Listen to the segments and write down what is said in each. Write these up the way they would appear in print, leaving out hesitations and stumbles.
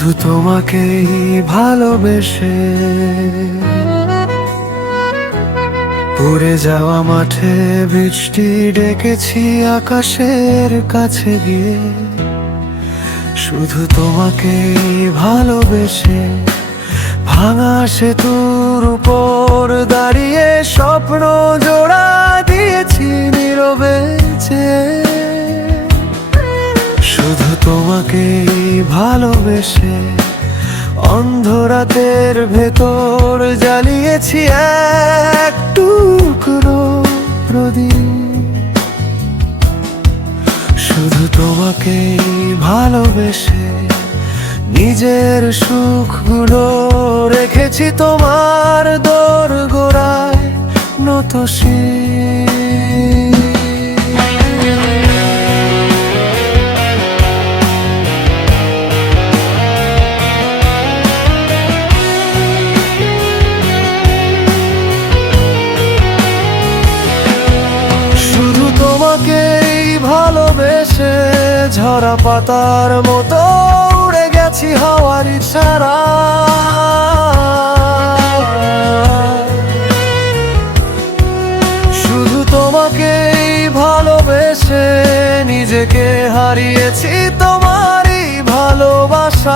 শুধু তোমাকেই ভালোবেসে পুড়ে যাওয়া মাঠে বৃষ্টি ডেকেছি আকাশের কাছে গিয়ে। শুধু তোমাকেই ভালোবেসে ভাঙা সেতুর উপর দাঁড়িয়ে স্বপ্ন জোড়া দিয়েছি নীরবে চেয়ে। শুধু তোমাকেই ভালোবেসে অন্ধরাতের ভেতর জ্বালিয়েছি এক টুকরো প্রদীপ। শুধু তোমাকেই ভালোবেসে নিজের সুখগুলো রেখেছি তোমার দোরগোড়ায় নত শির। শুধু তোমাকেই ভালোবেসে ঝরা পাতার মতো উড়ে গেছি হাওয়ার ইশারা। শুধু তোমাকেই ভালোবেসে নিজেকে হারিয়েছি তোমারই ভালোবাসার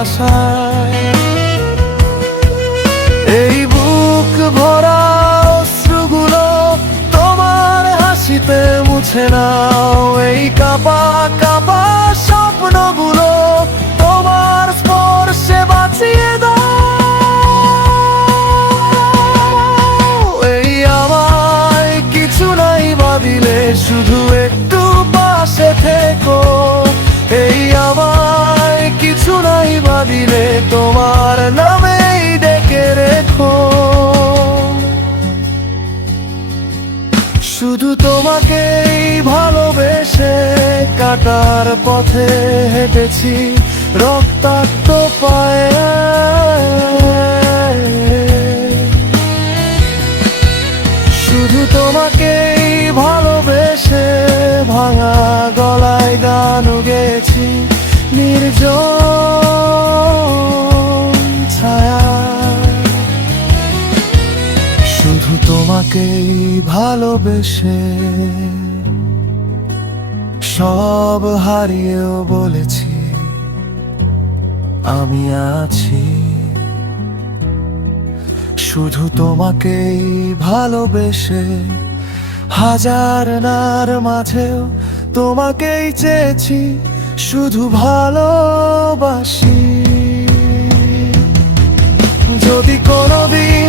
আশায়। এই বুক ভরা অশ্রুগুলো তোমার হাসিতে মুছে নাও। এই কাঁপা কাঁপা স্বপ্নগুলো তোমার স্পর্শে বাঁচিয়ে দাও। এই আমায় কিছু নাই ভাবিলে শুধু একটু পাশে থেকো। এই আমায় কিছু নাই ভাবিলে তোমার নামেই ডেকে রেখো। শুধু তোমাকেই ভালোবেসে কাটার পথে হেঁটেছি রক্তাক্ত পায়ে। শুধু তোমাকেই ভালোবেসে ভাঙা গলায় গান গেয়েছি নির্জন ছায়ায়। শুধু তোমাকেই ভালোবেসে সব হারিয়েও বলেছি আমি আছি। শুধু তোমাকেই ভালোবেসে হাজার নার মাঝেও তোমাকেই চেয়েছি শুধু ভালোবাসি। যদি কোনোদিন